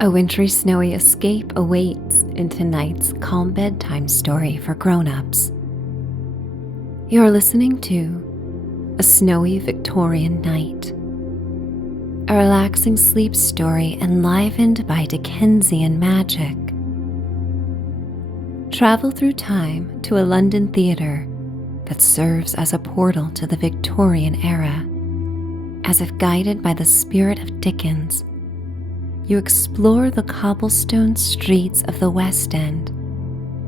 A wintry snowy escape awaits in tonight's calm bedtime story for grown-ups. You're listening to A Snowy Victorian Night, a relaxing sleep story enlivened by Dickensian magic. Travel through time to a London theatre that serves as a portal to the Victorian era. As if guided by the spirit of Dickens, you explore the cobblestone streets of the West End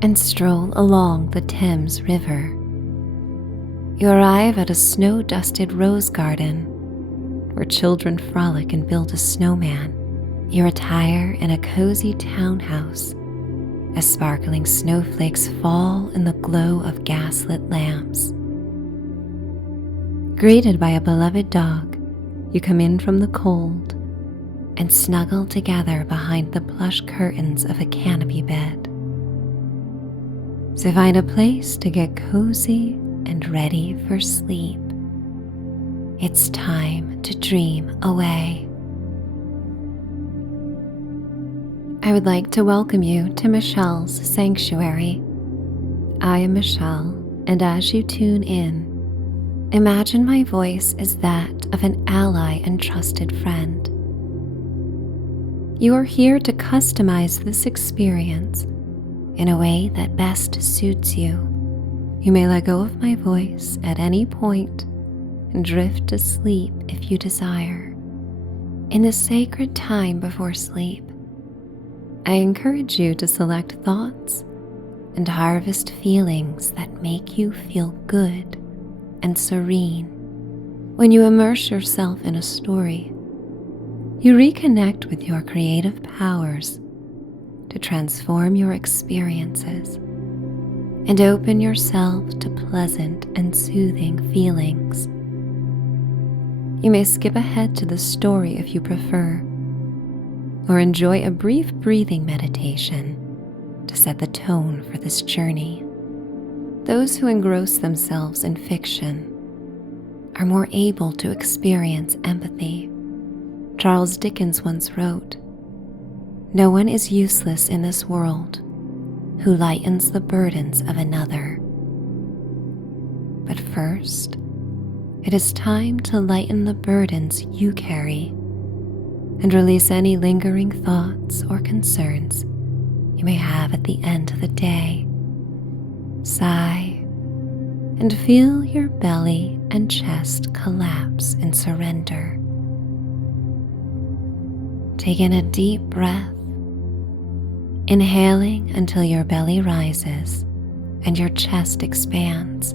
and stroll along the Thames River. You arrive at a snow-dusted rose garden where children frolic and build a snowman. You retire in a cozy townhouse as sparkling snowflakes fall in the glow of gaslit lamps. Greeted by a beloved dog, you come in from the cold and snuggle together behind the plush curtains of a canopy bed. So find a place to get cozy and ready for sleep. It's time to dream away. I would like to welcome you to Michelle's Sanctuary. I am Michelle, and as you tune in, imagine my voice is that of an ally and trusted friend. You are here to customize this experience in a way that best suits you. You may let go of my voice at any point and drift to sleep if you desire. In the sacred time before sleep, I encourage you to select thoughts and harvest feelings that make you feel good and serene. When you immerse yourself in a story, you reconnect with your creative powers to transform your experiences and open yourself to pleasant and soothing feelings. You may skip ahead to the story if you prefer, or enjoy a brief breathing meditation to set the tone for this journey. Those who engross themselves in fiction are more able to experience empathy. Charles Dickens once wrote, "No one is useless in this world who lightens the burdens of another." But first, it is time to lighten the burdens you carry and release any lingering thoughts or concerns you may have at the end of the day. Sigh and feel your belly and chest collapse in surrender. Take in a deep breath, inhaling until your belly rises and your chest expands.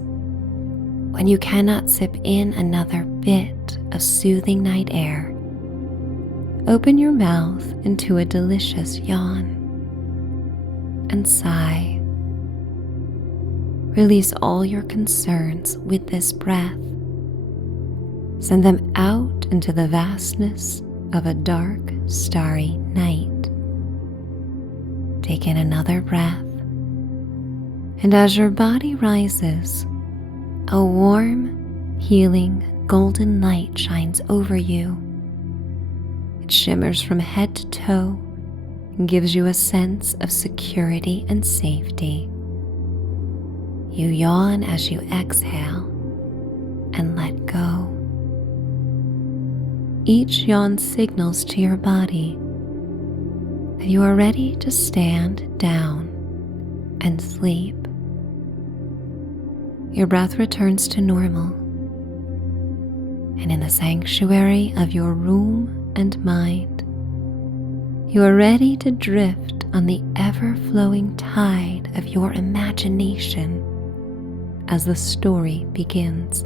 When you cannot sip in another bit of soothing night air, open your mouth into a delicious yawn and sigh. Release all your concerns with this breath. Send them out into the vastness of a dark, starry night. Take in another breath, and as your body rises, a warm, healing, golden light shines over you. It shimmers from head to toe and gives you a sense of security and safety. You yawn as you exhale and let go. Each yawn signals to your body that you are ready to stand down and sleep. Your breath returns to normal, and in the sanctuary of your room and mind, you are ready to drift on the ever-flowing tide of your imagination as the story begins.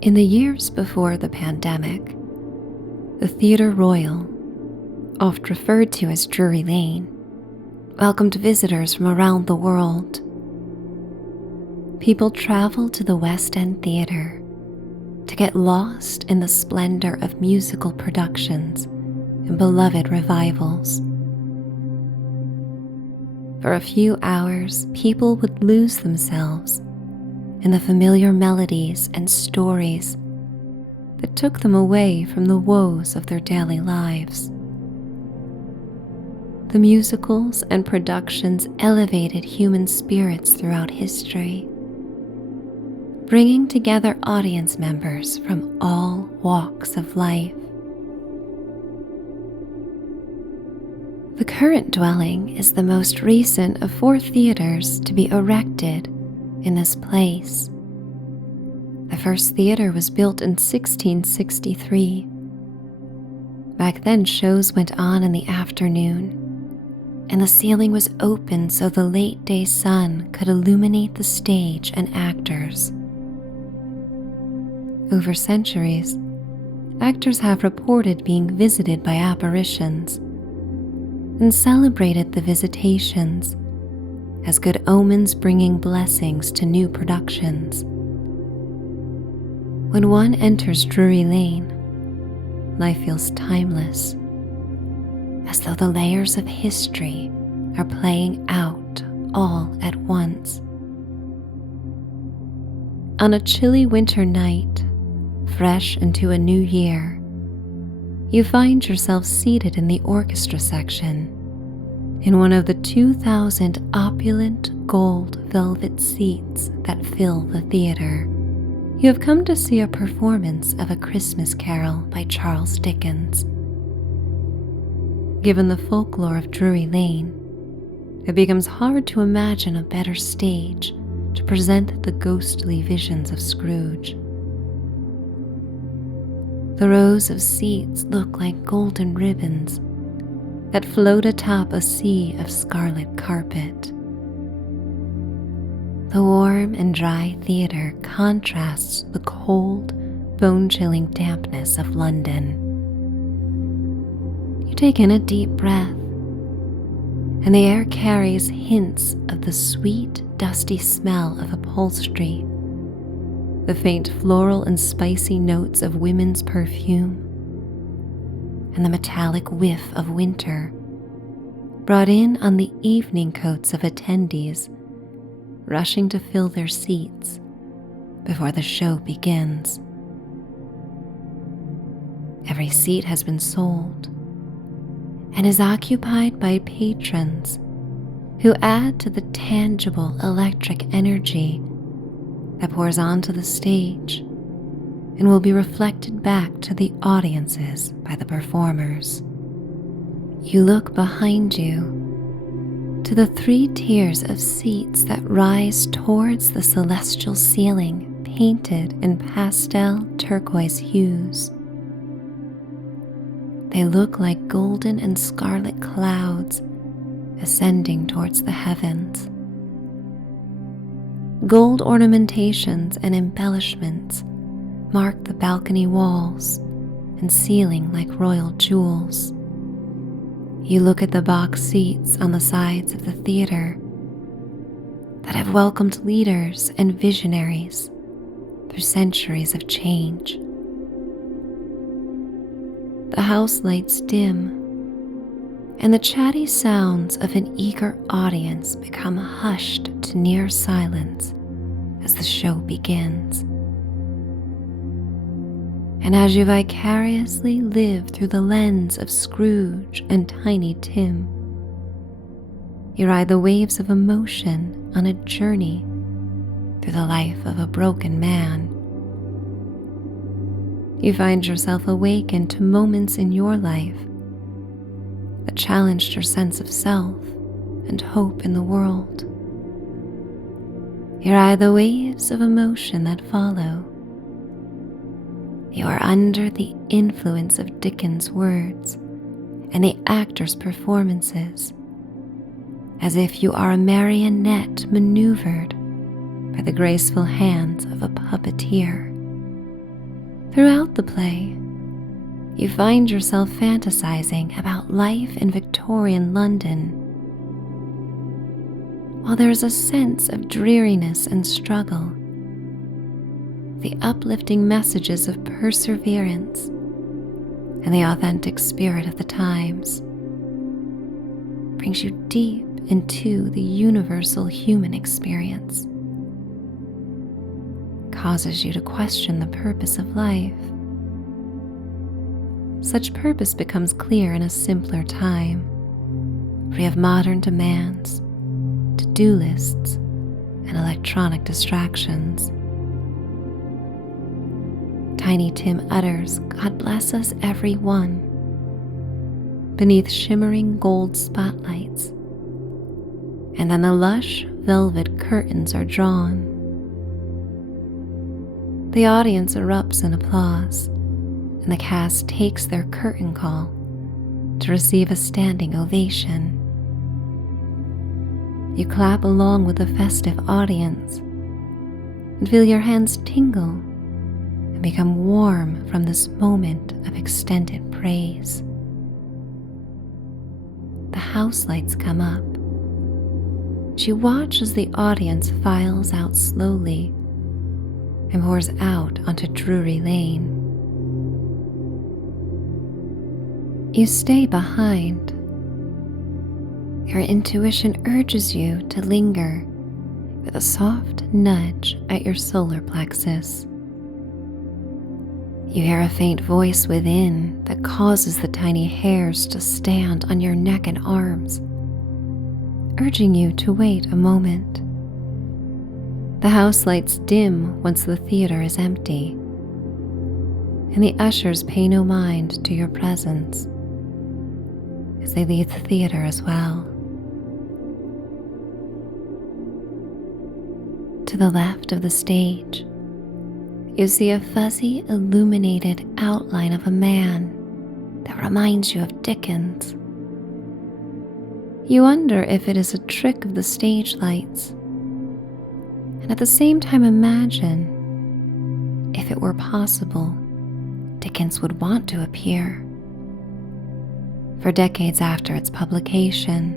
In the years before the pandemic, the Theatre Royal, oft referred to as Drury Lane, welcomed visitors from around the world. People traveled to the West End Theatre to get lost in the splendor of musical productions and beloved revivals. For a few hours, people would lose themselves in the familiar melodies and stories that took them away from the woes of their daily lives. The musicals and productions elevated human spirits throughout history, bringing together audience members from all walks of life. The current dwelling is the most recent of 4 theaters to be erected in this place. The first theater was built in 1663. Back then, shows went on in the afternoon, and the ceiling was open so the late-day sun could illuminate the stage and actors. Over centuries, actors have reported being visited by apparitions and celebrated the visitations as good omens, bringing blessings to new productions. When one enters Drury Lane, life feels timeless, as though the layers of history are playing out all at once. On a chilly winter night, fresh into a new year, you find yourself seated in the orchestra section in one of the 2,000 opulent gold velvet seats that fill the theater. You have come to see a performance of A Christmas Carol by Charles Dickens. Given the folklore of Drury Lane, it becomes hard to imagine a better stage to present the ghostly visions of Scrooge. The rows of seats look like golden ribbons that float atop a sea of scarlet carpet. The warm and dry theater contrasts the cold, bone-chilling dampness of London. You take in a deep breath, and the air carries hints of the sweet, dusty smell of upholstery, the faint floral and spicy notes of women's perfume, and the metallic whiff of winter brought in on the evening coats of attendees rushing to fill their seats before the show begins. Every seat has been sold and is occupied by patrons who add to the tangible electric energy that pours onto the stage and will be reflected back to the audiences by the performers. You look behind you to the 3 tiers of seats that rise towards the celestial ceiling painted in pastel turquoise hues. They look like golden and scarlet clouds ascending towards the heavens. Gold ornamentations and embellishments mark the balcony walls and ceiling like royal jewels. You look at the box seats on the sides of the theater that have welcomed leaders and visionaries through centuries of change. The house lights dim, and the chatty sounds of an eager audience become hushed to near silence as the show begins. And as you vicariously live through the lens of Scrooge and Tiny Tim, you ride the waves of emotion on a journey through the life of a broken man. You find yourself awakened to moments in your life that challenged your sense of self and hope in the world. You ride the waves of emotion that follow. You are under the influence of Dickens' words and the actors' performances, as if you are a marionette maneuvered by the graceful hands of a puppeteer. Throughout the play, you find yourself fantasizing about life in Victorian London. While there is a sense of dreariness and struggle, the uplifting messages of perseverance and the authentic spirit of the times brings you deep into the universal human experience, causes you to question the purpose of life such purpose becomes clear in a simpler time, free of modern demands, to-do lists, and electronic distractions. Tiny Tim utters, "God bless us, every one," beneath shimmering gold spotlights, and then the lush velvet curtains are drawn. The audience erupts in applause, and the cast takes their curtain call to receive a standing ovation. You clap along with the festive audience and feel your hands tingle and become warm from this moment of extended praise. The house lights come up. You watch as the audience files out slowly and pours out onto Drury Lane. You stay behind. Your intuition urges you to linger with a soft nudge at your solar plexus. You hear a faint voice within that causes the tiny hairs to stand on your neck and arms, urging you to wait a moment. The house lights dim once the theater is empty, and the ushers pay no mind to your presence as they leave the theater as well. To the left of the stage, you see a fuzzy, illuminated outline of a man that reminds you of Dickens. You wonder if it is a trick of the stage lights, and at the same time imagine, if it were possible, Dickens would want to appear. For decades after its publication,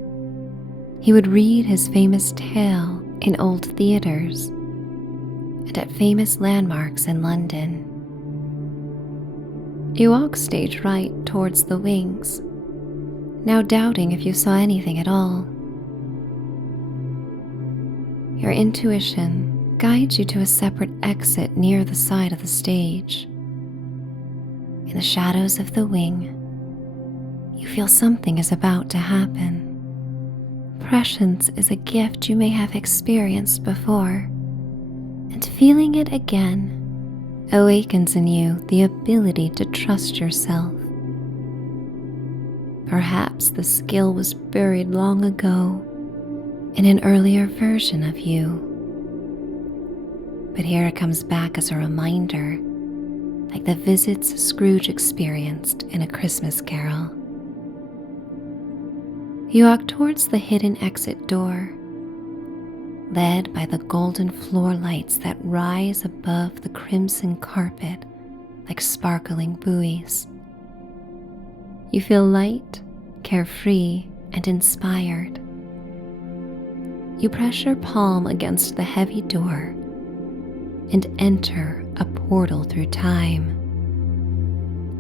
he would read his famous tale in old theaters and at famous landmarks in London. You walk stage right towards the wings, now doubting if you saw anything at all. Your intuition guides you to a separate exit near the side of the stage. In the shadows of the wing, you feel something is about to happen. Prescience is a gift you may have experienced before, and feeling it again awakens in you the ability to trust yourself. Perhaps the skill was buried long ago in an earlier version of you, but here it comes back as a reminder, like the visits Scrooge experienced in A Christmas Carol. You walk towards the hidden exit door, led by the golden floor lights that rise above the crimson carpet like sparkling buoys. You feel light, carefree, and inspired. You press your palm against the heavy door and enter a portal through time.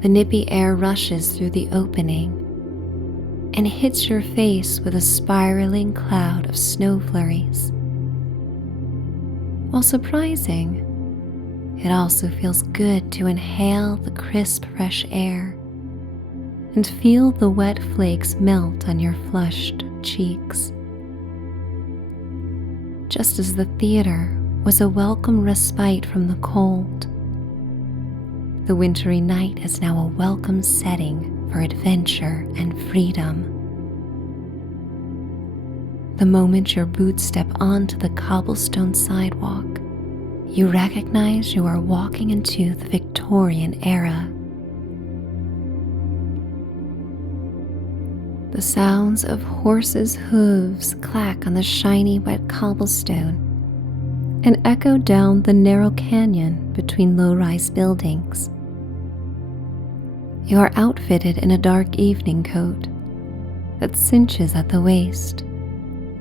The nippy air rushes through the opening and hits your face with a spiraling cloud of snow flurries. While surprising, it also feels good to inhale the crisp, fresh air and feel the wet flakes melt on your flushed cheeks. Just as the theater was a welcome respite from the cold, the wintry night is now a welcome setting for adventure and freedom. The moment your boots step onto the cobblestone sidewalk, you recognize you are walking into the Victorian era. The sounds of horses' hooves clack on the shiny wet cobblestone and echo down the narrow canyon between low-rise buildings. You are outfitted in a dark evening coat that cinches at the waist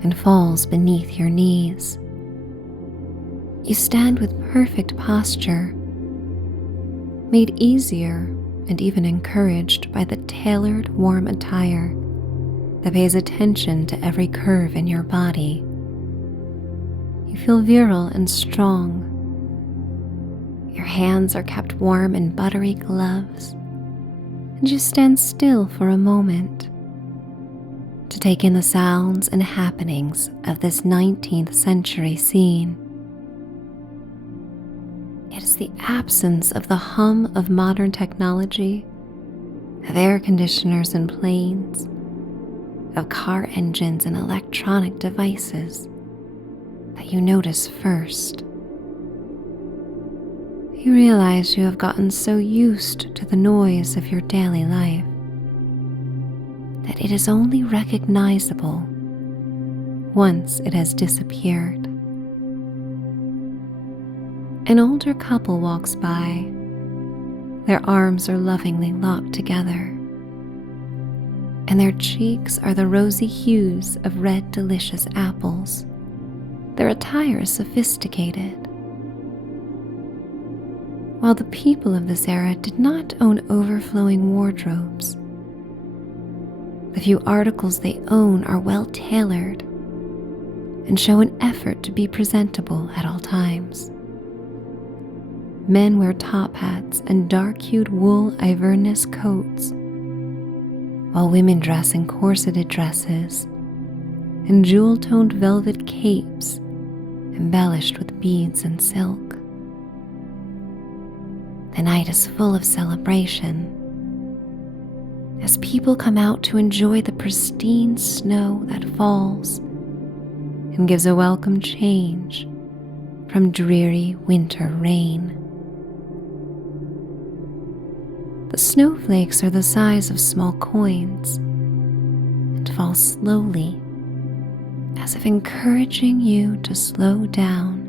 and falls beneath your knees. You stand with perfect posture, made easier and even encouraged by the tailored warm attire that pays attention to every curve in your body. You feel virile and strong. Your hands are kept warm in buttery gloves, and you stand still for a moment to take in the sounds and happenings of this 19th century scene. It is the absence of the hum of modern technology, of air conditioners and planes, of car engines and electronic devices that you notice first. You realize you have gotten so used to the noise of your daily life that it is only recognizable once it has disappeared. An older couple walks by. Their arms are lovingly locked together, and their cheeks are the rosy hues of red delicious apples. Their attire is sophisticated. While the people of this era did not own overflowing wardrobes, the few articles they own are well tailored and show an effort to be presentable at all times. Men wear top hats and dark-hued wool Iverness coats, while women dress in corseted dresses and jewel-toned velvet capes embellished with beads and silk. The night is full of celebration as people come out to enjoy the pristine snow that falls and gives a welcome change from dreary winter rain. The snowflakes are the size of small coins and fall slowly, as if encouraging you to slow down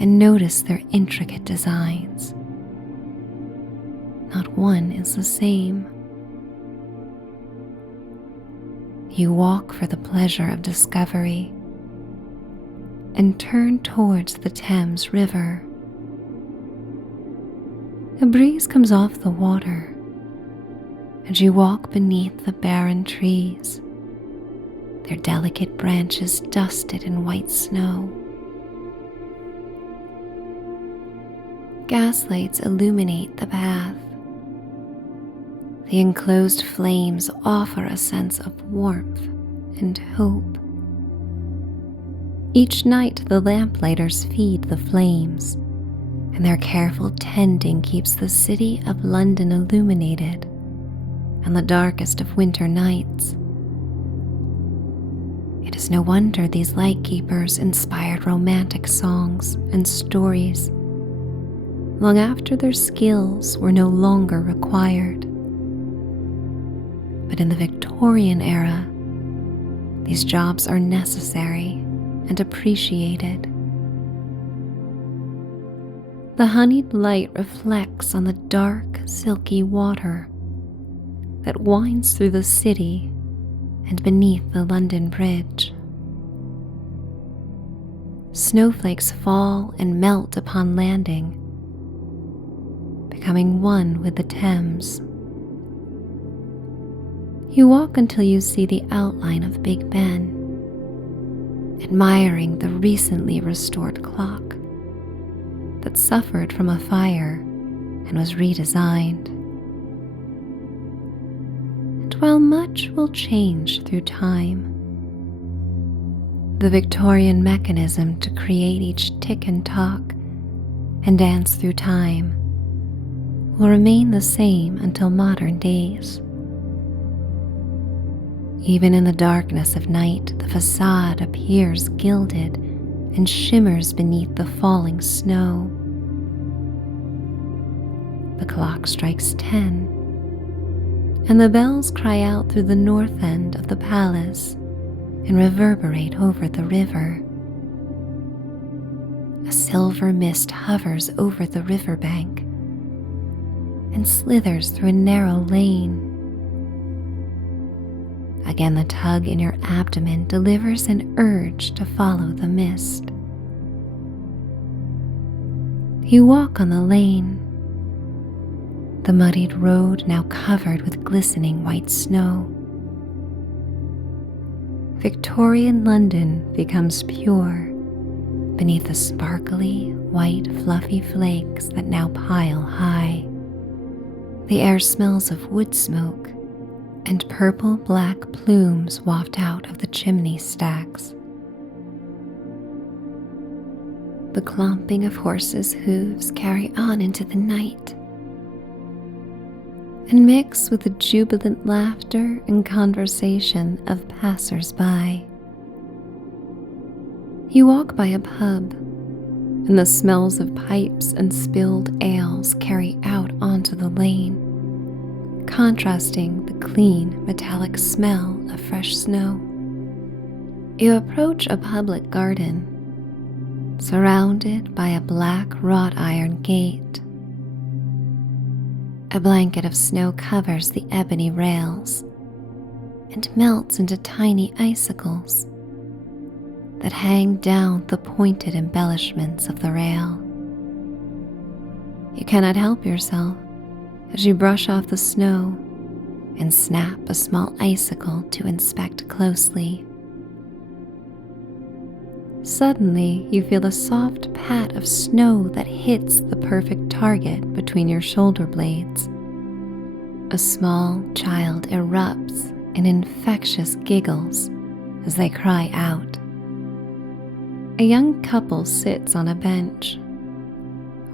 and notice their intricate designs. Not one is the same. You walk for the pleasure of discovery and turn towards the Thames River. A breeze comes off the water, and you walk beneath the barren trees, their delicate branches dusted in white snow. Gaslights illuminate the path. The enclosed flames offer a sense of warmth and hope. Each night the lamplighters feed the flames, and their careful tending keeps the city of London illuminated on the darkest of winter nights. It is no wonder these lightkeepers inspired romantic songs and stories long after their skills were no longer required. But in the Victorian era, these jobs are necessary and appreciated. The honeyed light reflects on the dark, silky water that winds through the city and beneath the London Bridge. Snowflakes fall and melt upon landing, becoming one with the Thames. You walk until you see the outline of Big Ben, admiring the recently restored clock that suffered from a fire and was redesigned. And while much will change through time, the Victorian mechanism to create each tick and tock and dance through time will remain the same until modern days. Even in the darkness of night, the facade appears gilded and shimmers beneath the falling snow. The clock strikes 10, and the bells cry out through the north end of the palace and reverberate over the river. A silver mist hovers over the riverbank and slithers through a narrow lane. Again, the tug in your abdomen delivers an urge to follow the mist. You walk on the lane, the muddied road now covered with glistening white snow. Victorian London becomes pure beneath the sparkly, white, fluffy flakes that now pile high. The air smells of wood smoke, and purple-black plumes waft out of the chimney stacks. The clomping of horses' hooves carry on into the night and mix with the jubilant laughter and conversation of passers-by. You walk by a pub, and the smells of pipes and spilled ales carry out onto the lane, contrasting the clean, metallic smell of fresh snow. You approach a public garden, surrounded by a black wrought iron gate. A blanket of snow covers the ebony rails and melts into tiny icicles that hang down the pointed embellishments of the rail. You cannot help yourself as you brush off the snow and snap a small icicle to inspect closely. Suddenly, you feel a soft pat of snow that hits the perfect target between your shoulder blades. A small child erupts in infectious giggles as they cry out. A young couple sits on a bench,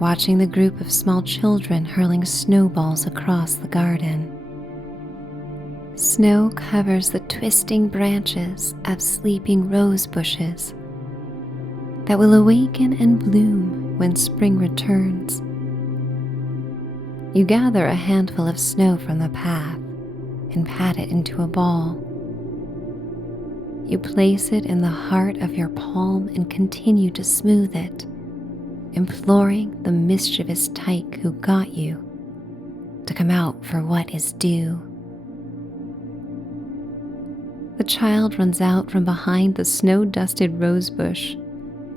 watching the group of small children hurling snowballs across the garden. Snow covers the twisting branches of sleeping rose bushes that will awaken and bloom when spring returns. You gather a handful of snow from the path and pat it into a ball. You place it in the heart of your palm and continue to smooth it, imploring the mischievous tyke who got you to come out for what is due. The child runs out from behind the snow-dusted rosebush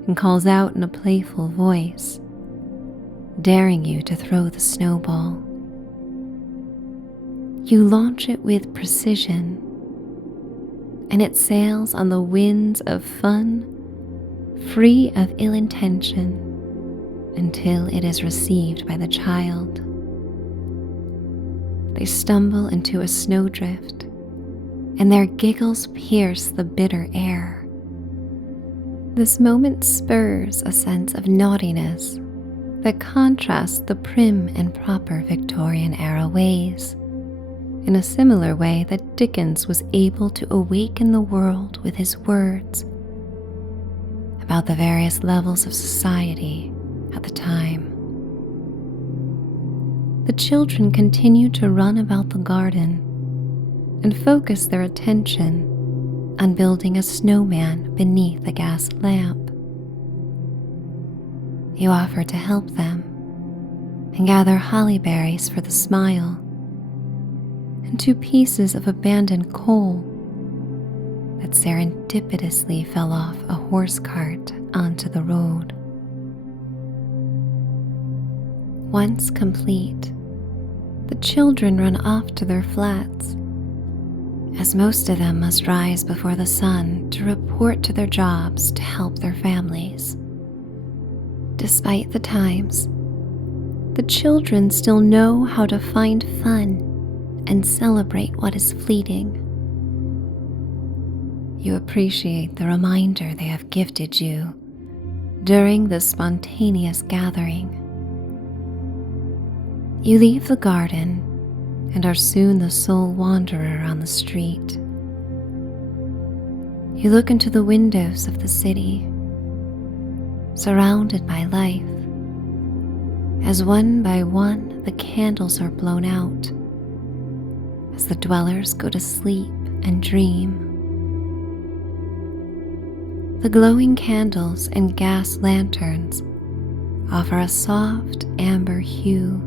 and calls out in a playful voice, daring you to throw the snowball. You launch it with precision, and it sails on the winds of fun, free of ill intention, until it is received by the child. They stumble into a snowdrift, and their giggles pierce the bitter air. This moment spurs a sense of naughtiness that contrasts the prim and proper Victorian era ways, in a similar way that Dickens was able to awaken the world with his words about the various levels of society at the time. The children continue to run about the garden and focus their attention on building a snowman beneath a gas lamp. You offer to help them and gather holly berries for the smile and 2 pieces of abandoned coal that serendipitously fell off a horse cart onto the road. Once complete, the children run off to their flats, as most of them must rise before the sun to report to their jobs to help their families. Despite the times, the children still know how to find fun and celebrate what is fleeting. You appreciate the reminder they have gifted you during this spontaneous gathering. You leave the garden and are soon the sole wanderer on the street. You look into the windows of the city, surrounded by life, as one by one the candles are blown out, as the dwellers go to sleep and dream. The glowing candles and gas lanterns offer a soft amber hue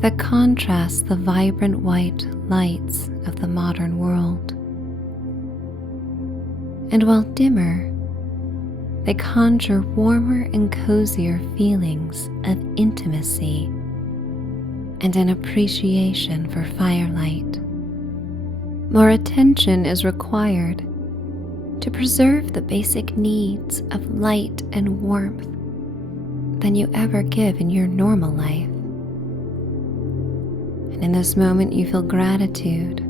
that contrasts the vibrant white lights of the modern world. And while dimmer, they conjure warmer and cozier feelings of intimacy and an appreciation for firelight. More attention is required to preserve the basic needs of light and warmth than you ever give in your normal life. And in this moment, you feel gratitude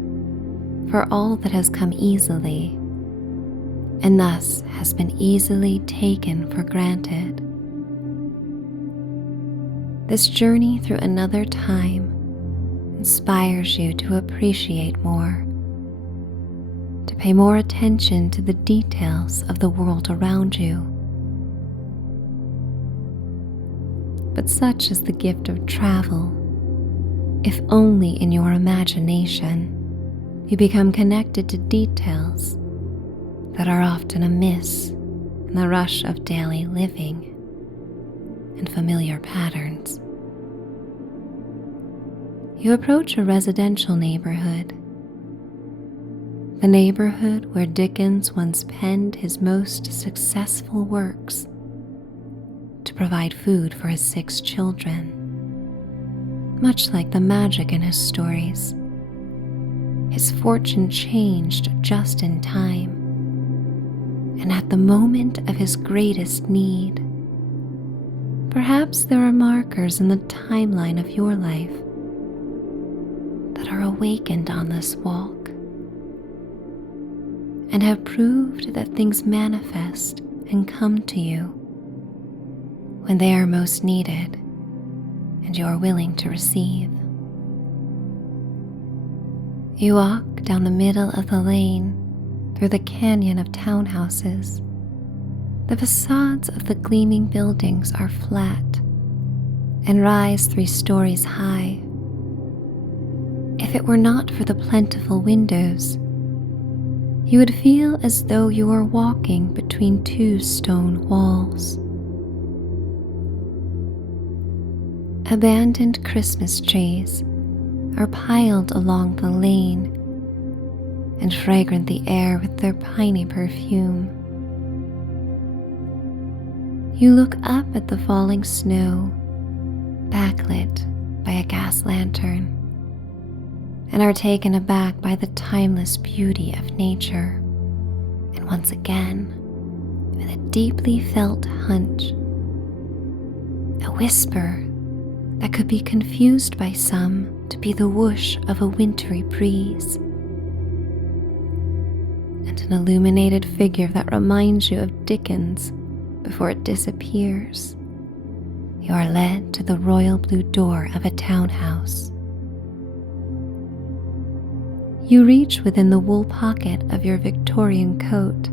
for all that has come easily and thus has been easily taken for granted. This journey through another time inspires you to appreciate more, to pay more attention to the details of the world around you. But such is the gift of travel. If only in your imagination you become connected to details that are often amiss in the rush of daily living and familiar patterns. You approach a residential neighborhood, the neighborhood where Dickens once penned his most successful works to provide food for his 6 children. Much like the magic in his stories, his fortune changed just in time, and at the moment of his greatest need. Perhaps there are markers in the timeline of your life that are awakened on this walk and have proved that things manifest and come to you when they are most needed and you are willing to receive. You walk down the middle of the lane through the canyon of townhouses. The facades of the gleaming buildings are flat and rise 3 stories high. If it were not for the plentiful windows, you would feel as though you were walking between 2 stone walls. Abandoned Christmas trees are piled along the lane and fragrant the air with their piney perfume. You look up at the falling snow, backlit by a gas lantern, and are taken aback by the timeless beauty of nature. And once again, with a deeply felt hunch, a whisper that could be confused by some to be the whoosh of a wintry breeze, and an illuminated figure that reminds you of Dickens before it disappears, you are led to the royal blue door of a townhouse. You reach within the wool pocket of your Victorian coat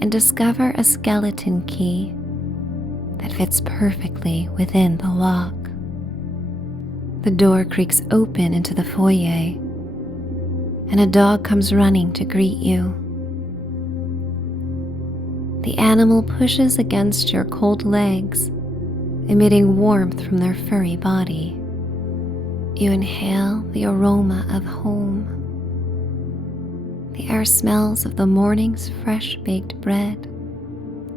and discover a skeleton key that fits perfectly within the lock. The door creaks open into the foyer, and a dog comes running to greet you. The animal pushes against your cold legs, emitting warmth from their furry body. You inhale the aroma of home. The air smells of the morning's fresh baked bread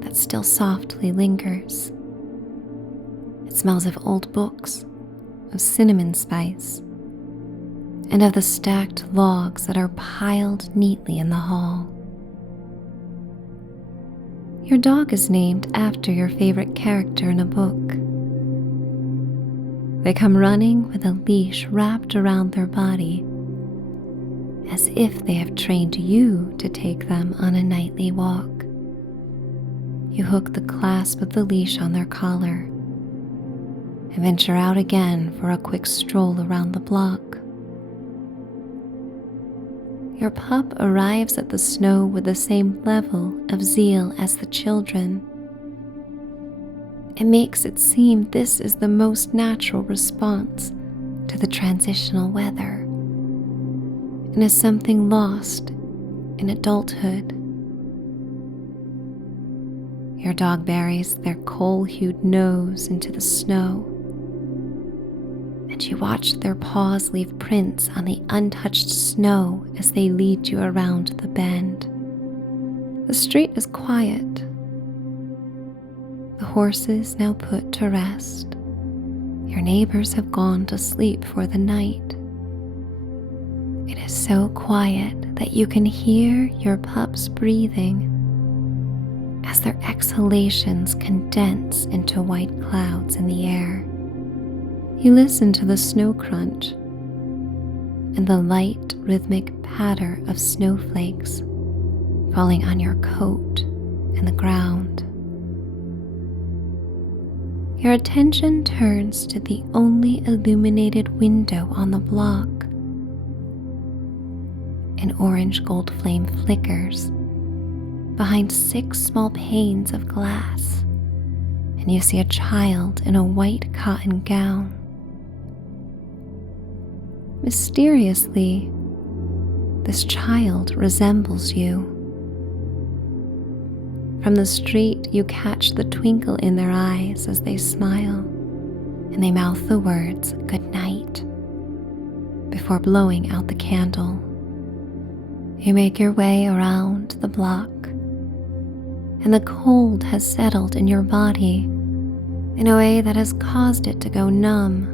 that still softly lingers. It smells of old books, of cinnamon spice, and of the stacked logs that are piled neatly in the hall. Your dog is named after your favorite character in a book. They come running with a leash wrapped around their body, as if they have trained you to take them on a nightly walk. You hook the clasp of the leash on their collar and venture out again for a quick stroll around the block. Your pup arrives at the snow with the same level of zeal as the children. It makes it seem this is the most natural response to the transitional weather, and is something lost in adulthood. Your dog buries their coal-hued nose into the snow, and you watch their paws leave prints on the untouched snow as they lead you around the bend. The street is quiet. The horses now put to rest. Your neighbors have gone to sleep for the night. It is so quiet that you can hear your pups breathing as their exhalations condense into white clouds in the air. You listen to the snow crunch and the light rhythmic patter of snowflakes falling on your coat and the ground. Your attention turns to the only illuminated window on the block. An orange gold flame flickers behind 6 small panes of glass, and you see a child in a white cotton gown. Mysteriously, this child resembles you. From the street, you catch the twinkle in their eyes as they smile, and they mouth the words "good night" before blowing out the candle. You make your way around the block, and the cold has settled in your body in a way that has caused it to go numb.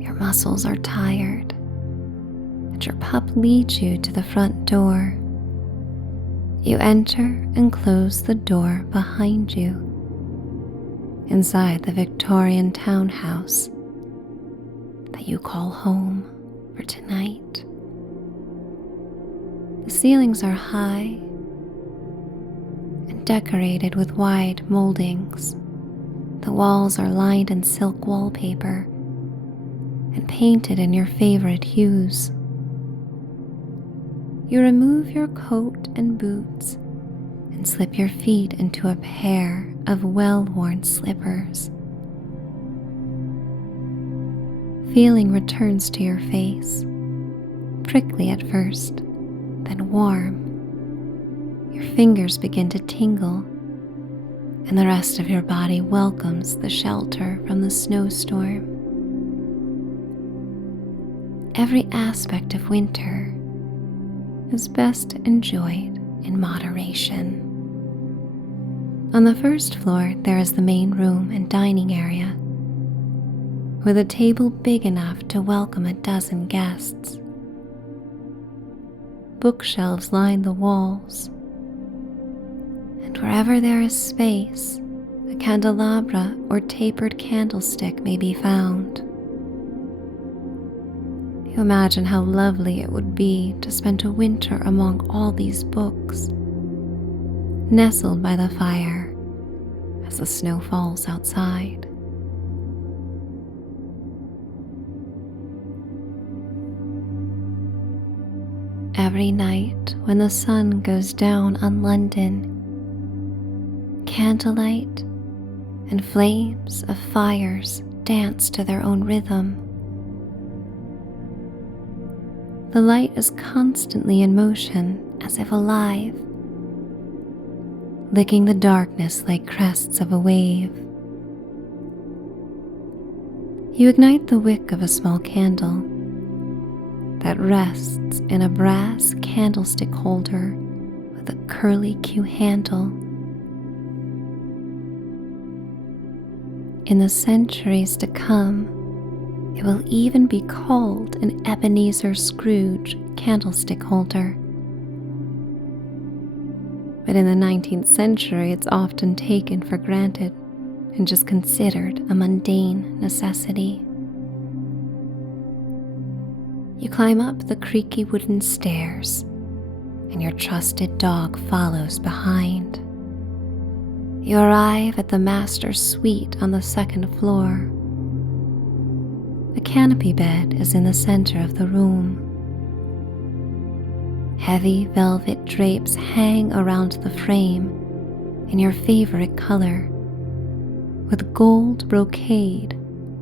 Your muscles are tired, and your pup leads you to the front door. You enter and close the door behind you. Inside the Victorian townhouse that you call home for tonight. The ceilings are high and decorated with wide moldings. The walls are lined in silk wallpaper and painted in your favorite hues. You remove your coat and boots and slip your feet into a pair of well-worn slippers. Feeling returns to your face, prickly at first, then warm. Your fingers begin to tingle, and the rest of your body welcomes the shelter from the snowstorm. Every aspect of winter is best enjoyed in moderation. On the first floor, there is the main room and dining area, with a table big enough to welcome a dozen guests. Bookshelves line the walls, and wherever there is space, a candelabra or tapered candlestick may be found. You imagine how lovely it would be to spend a winter among all these books, nestled by the fire as the snow falls outside. Every night when the sun goes down on London, candlelight and flames of fires dance to their own rhythm. The light is constantly in motion, as if alive, licking the darkness like crests of a wave. You ignite the wick of a small candle that rests in a brass candlestick holder with a curly-Q handle. In the centuries to come, it will even be called an Ebenezer Scrooge candlestick holder. But in the 19th century, it's often taken for granted and just considered a mundane necessity. You climb up the creaky wooden stairs, and your trusted dog follows behind. You arrive at the master's suite on the second floor. A canopy bed is in the center of the room. Heavy velvet drapes hang around the frame in your favorite color, with gold brocade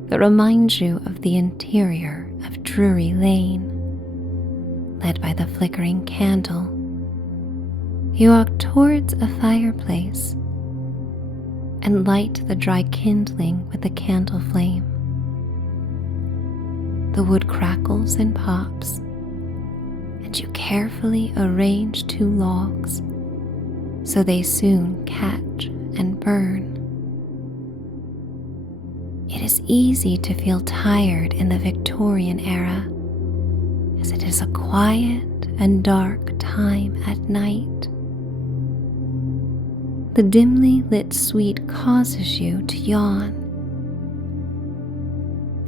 that reminds you of the interior of Drury Lane. Led by the flickering candle, you walk towards a fireplace and light the dry kindling with the candle flame. The wood crackles and pops, and you carefully arrange 2 logs so they soon catch and burn. It is easy to feel tired in the Victorian era, as it is a quiet and dark time at night. The dimly lit suite causes you to yawn.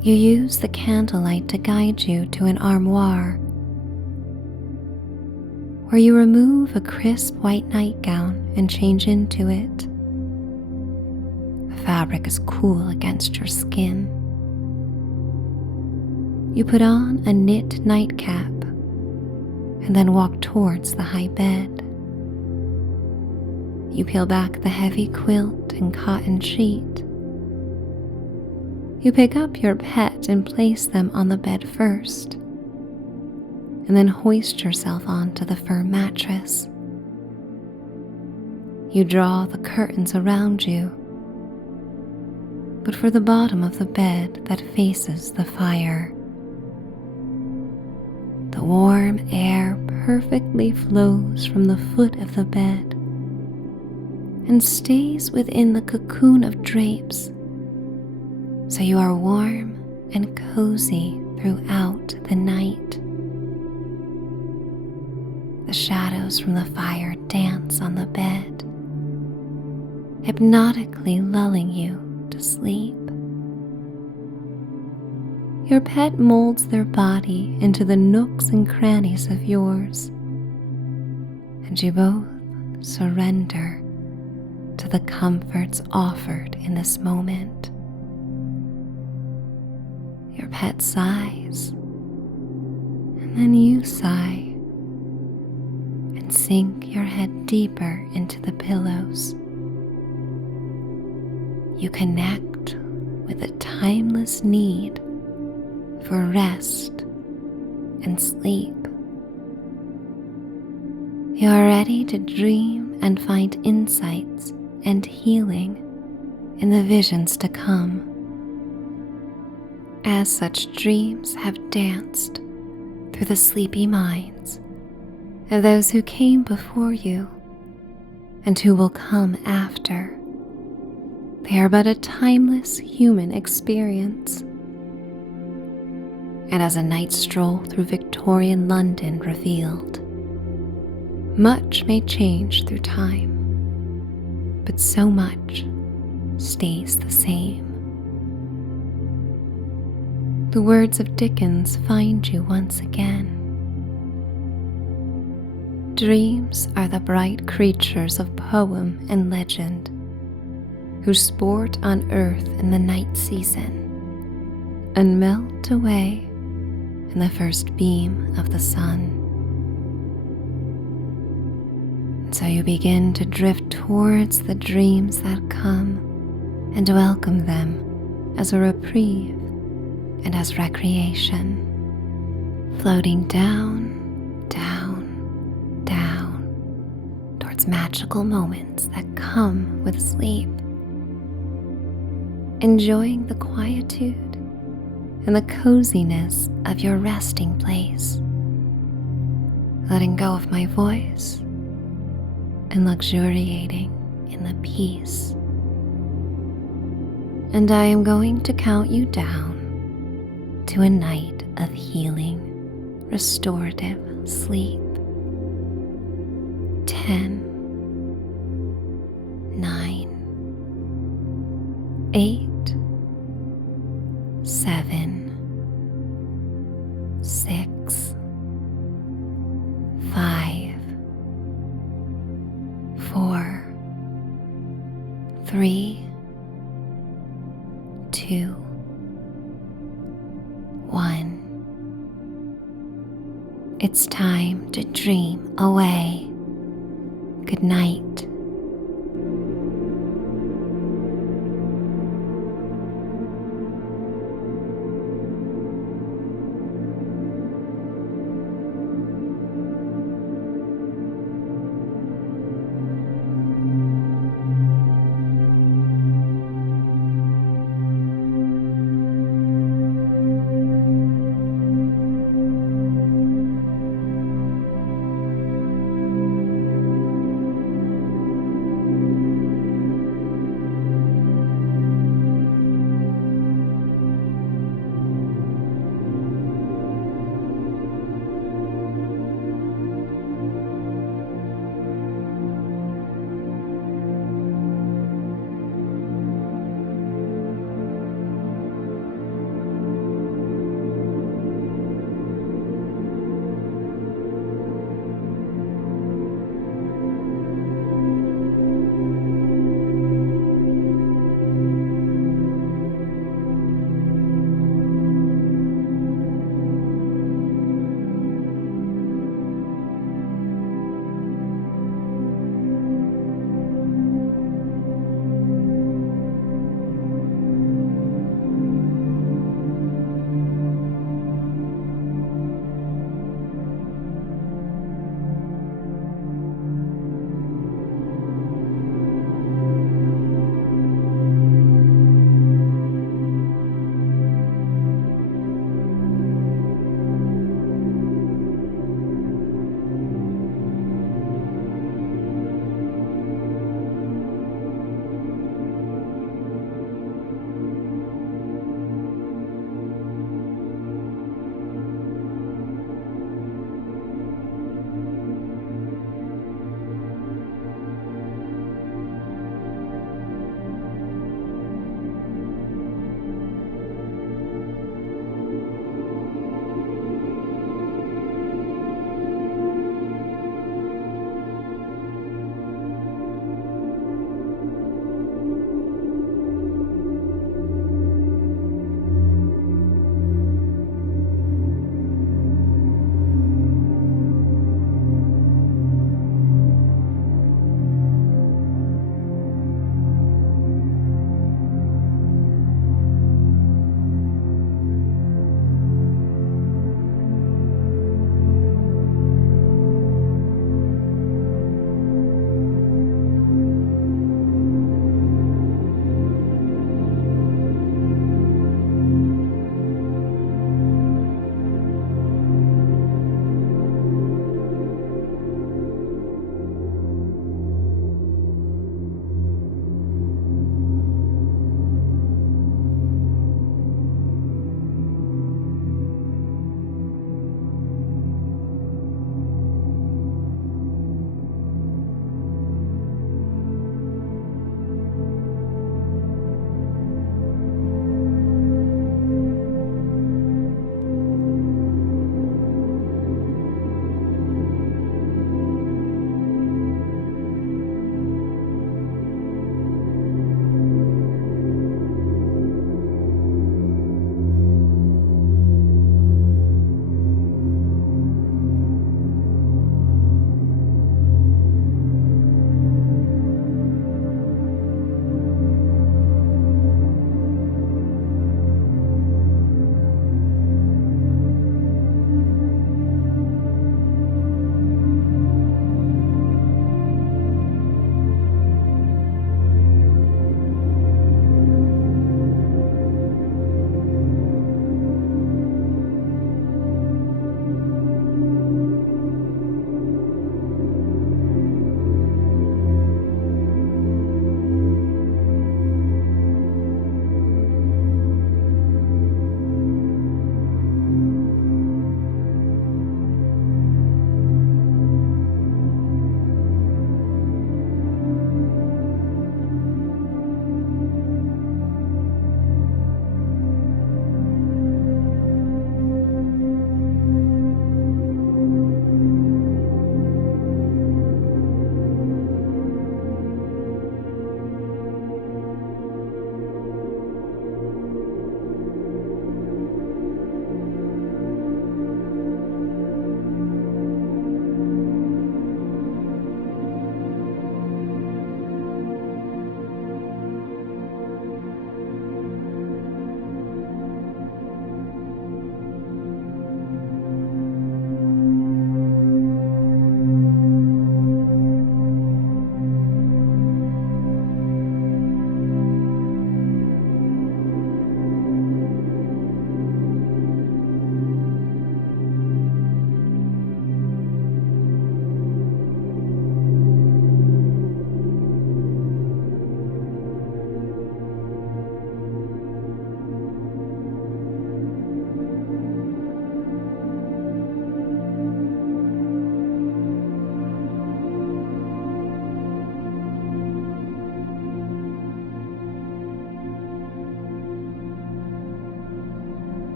You use the candlelight to guide you to an armoire where you remove a crisp white nightgown and change into it. The fabric is cool against your skin. You put on a knit nightcap and then walk towards the high bed. You peel back the heavy quilt and cotton sheet. You pick up your pet and place them on the bed first, and then hoist yourself onto the fur mattress. You draw the curtains around you, but for the bottom of the bed that faces the fire. The warm air perfectly flows from the foot of the bed and stays within the cocoon of drapes, so you are warm and cozy throughout the night. The shadows from the fire dance on the bed, hypnotically lulling you to sleep. Your pet molds their body into the nooks and crannies of yours, and you both surrender to the comforts offered in this moment. Your pet sighs, and then you sigh, and sink your head deeper into the pillows. You connect with a timeless need for rest and sleep. You are ready to dream and find insights and healing in the visions to come, as such dreams have danced through the sleepy minds of those who came before you and who will come after. They are but a timeless human experience. And as a night stroll through Victorian London revealed, much may change through time, but so much stays the same. The words of Dickens find you once again. Dreams are the bright creatures of poem and legend, who sport on earth in the night season and melt away in the first beam of the sun. And so you begin to drift towards the dreams that come and welcome them as a reprieve and as recreation, floating down, down, down towards magical moments that come with sleep, enjoying the quietude and the coziness of your resting place, letting go of my voice and luxuriating in the peace. And I am going to count you down to a night of healing, restorative sleep. 10, 9, 8, 7, 6, 5, 4, 3, 2, 1. It's time to dream away. Good night.